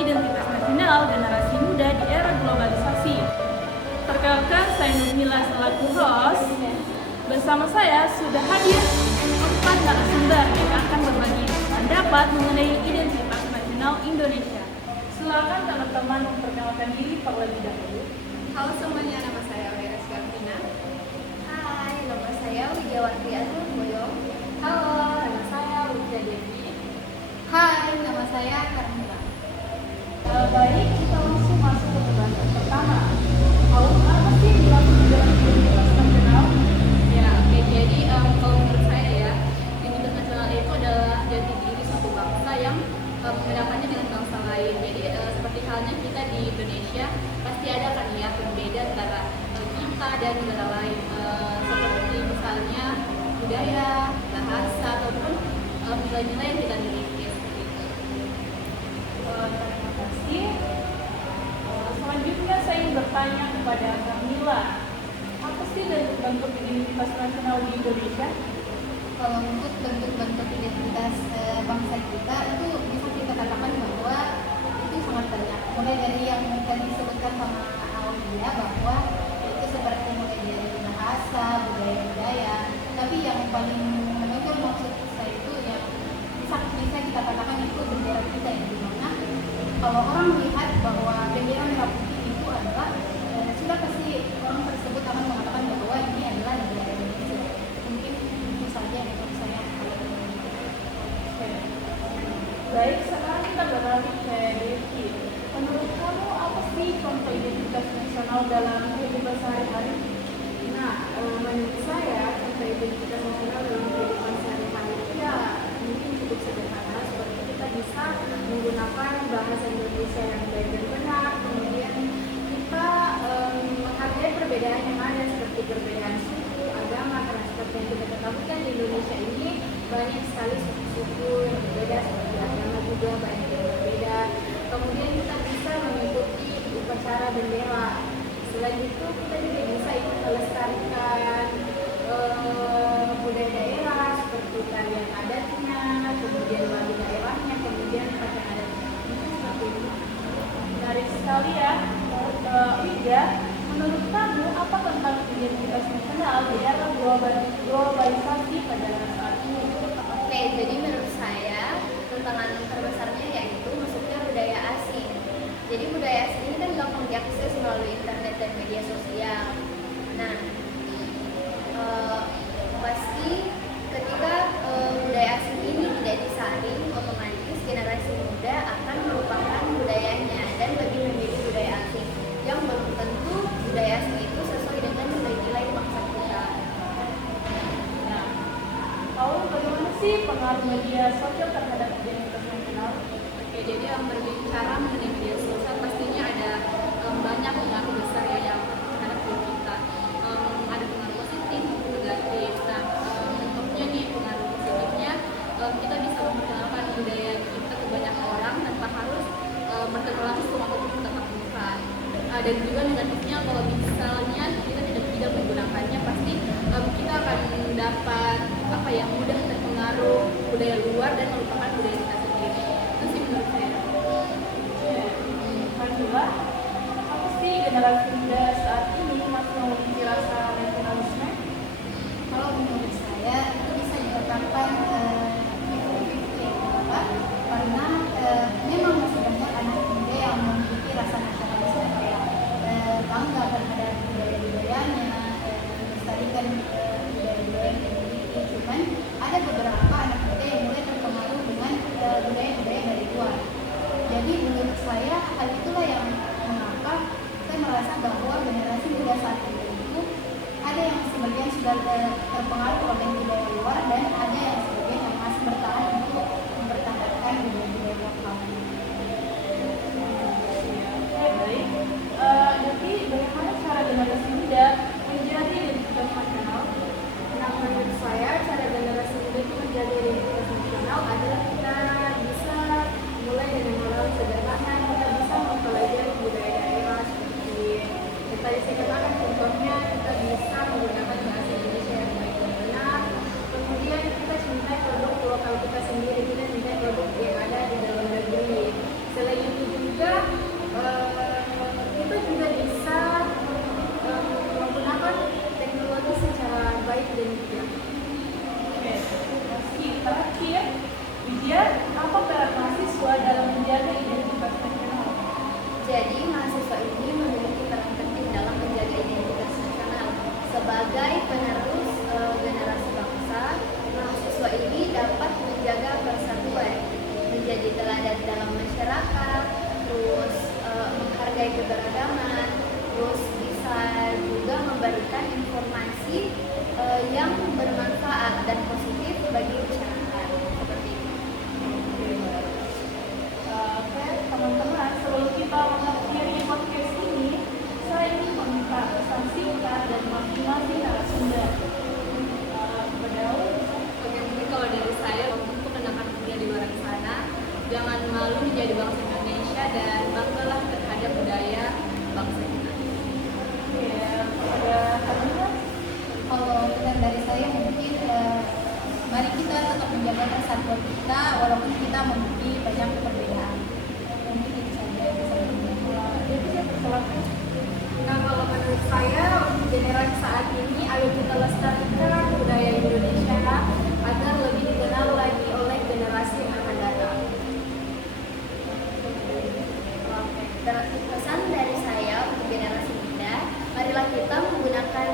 identitas nasional generasi muda di era globalisasi. Perkenalkan, saya Nurmila selaku host. Bersama saya sudah hadir 4 narasumber yang akan berbagi pendapat mengenai identitas nasional Indonesia. Silakan teman-teman memperkenalkan diri terlebih dahulu. Halo semuanya, nama saya Weres Gavina. Hai, nama saya Wijawarti Azul Boyong. Halo, nama saya Widya Devi. Hai, nama saya Karmila. Baik, kita langsung masuk ke pembahasan pertama. Apa sih yang dimaksud dengan identitas nasional? Ya, oke. Jadi kalau menurut saya ya, identitas nasional itu adalah jati diri suatu bangsa yang membedakannya dengan bangsa lain. Jadi seperti halnya kita di Indonesia pasti ada kan ya pembeda antara kita dan negara lain. Seperti misalnya budaya, bahasa ataupun nilai-nilai yang kita miliki seperti itu. Terima kasih. Selanjutnya saya ingin bertanya kepada Kamila. Apa sih bentuk-bentuk identitas nasional di Indonesia? Kalau untuk bentuk-bentuk identitas bangsa kita itu bisa kita katakan bahwa itu sangat banyak. Mulai dari yang tadi disebutkan sama Aulia bahwa itu seperti mulai dari bahasa, budaya-budaya. Tapi yang paling menonjol maksud saya itu yang bisa kita katakan itu bendera kita yang dimana kalau orang melihat bahwa bendera merah putih itu adalah sudah pasti orang tersebut akan mengatakan bahwa ini adalah negara Indonesia. Mungkin itu saja yang saya. Baik, sekarang kita beralih ke Devi. Menurut kamu apa sih contoh identitas nasional dalam kehidupan sehari-hari? Nah, menurut saya contoh identitas nasional dalam kehidupan sehari-hari ya mungkin cukup sederhana, seperti kita bisa menggunakan bahasa Indonesia yang baik dan benar, kemudian kita menghargai perbedaan yang ada seperti perbedaan suku, agama, karena seperti yang kita ketahui kan di Indonesia ini banyak sekali suku-suku yang berbeda, seperti agama juga banyak yang berbeda. Kemudian kita bisa mengikuti upacara bendera. Selain itu kita juga bisa ikut melestarikan budaya daerah seperti tarian adatnya, kemudian lagu daerahnya, kemudian pakaian adatnya. Mungkin seperti itu. Menarik sekali ya. Widya, menurut kamu apa tentang identitas nasional di era globalisasi pada saat ini? Oke, jadi menurut saya tantangan terbesarnya yaitu masuknya budaya asing. Jadi budaya asing ini kan gampang diakses melalui internet dan media sosial. Nah, pasti ketika budaya asing ini tidak disaring, otomatis generasi muda akan melupakan budayanya dan lebih memilih budaya asing yang belum tentu budaya asing itu sesuai dengan nilai-nilai bangsa kita. Nah, kalau bagaimana sih pengaruh media sosial terhadap identitas nasional? Oke, jadi berbicara mengenai media sosial pastinya ada banyak pengaruh besar ya yang terhadap diri kita. Ada pengaruh positif, negatif. Nah, contohnya nih pengaruh positifnya kita bisa memperkenalkan budaya kita ke banyak orang tanpa harus bertemu langsung ataupun tatap muka. Dan juga negatifnya kalau misalnya kita tidak menggunakannya pasti kita akan dapat mudah terpengaruh budaya luar dan melupakan budaya kita sendiri. Itu sih menurut saya. Kedua, apa sih generasi muda saat ini masih memiliki rasa nasionalisme? Kalau menurut saya itu bisa dikatakan 50-50 ya, Bapak. Karena memang masih banyak anak muda yang memiliki rasa nasionalisme kayak bangga terhadap budaya-budayanya, melestarikan budaya-budaya yang dimiliki. Cuman ada beberapa anak muda yang mulai terpengaruh dengan budaya-budaya dari luar. Jadi menurut saya hal itulah yang mengapa saya merasa bahwa generasi muda saat ini itu ada yang sebagian sudah terpengaruh oleh budaya luar dan ada yang sebagian yang masih bertahan untuk mempertahankan budaya-budaya lokal. Baik. Jadi bagaimana cara generasi muda menjadi identitas nasional? Nah, menurut saya cara generasi muda itu menjadi identitas nasional adalah kita bisa mulai dengan hal sederhana, kita bisa mempelajari budaya daerah seperti yang tadi saya katakan, contohnya kita bisa menggunakan bahasa Indonesia yang baik dan benar, kemudian kita cintai produk lokal kita sendiri. sebagai penerus generasi bangsa, mahasiswa ini dapat menjaga persatuan, menjadi teladan dalam masyarakat, terus menghargai keberagaman, terus bisa juga memberikan informasi yang bermanfaat dan positif bagi masyarakat. Seperti itu. Oke, teman-teman, sebelum kita mengakhiri podcast ini, saya ingin meminta pesan singkat dan motivasi narasumber. Oke, mungkin kalau dari saya untuk anak-anak muda di luar sana, jangan malu menjadi bangsa Indonesia dan banggalah terhadap budaya bangsa kita. Kalau pesan dari saya mungkin mari kita tetap menjaga persatuan kita walaupun kita memiliki banyak perbedaan. Mungkin itu saja yang bisa saya Nah, kalau menurut saya untuk generasi saat ini, ayo kita lestarikan budaya Indonesia agar lebih dikenal lagi oleh generasi yang akan datang. Pesan dari saya untuk generasi muda, marilah kita menggunakan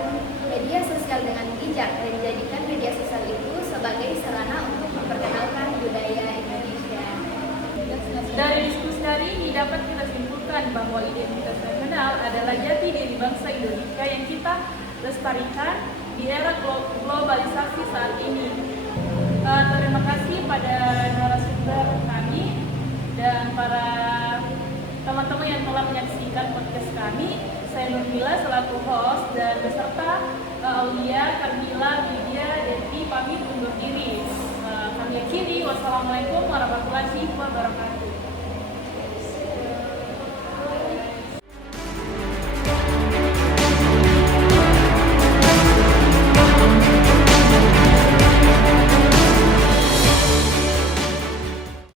media sosial dengan bijak dan jadikan media sosial itu sebagai sarana untuk memperkenalkan budaya Indonesia. Dari diskusi hari ini dapat kita simpulkan bahwa identitas nasional adalah jati diri bangsa Indonesia yang kita lestarikan di era globalisasi saat ini. Terima kasih pada narasumber kami dan para teman-teman yang telah menyaksikan podcast kami. Saya Nurmila selaku host dan beserta Aulia, Kamila, Lydia, Devi pamit undur diri. Kami akhiri. Wassalamualaikum warahmatullahi wabarakatuh.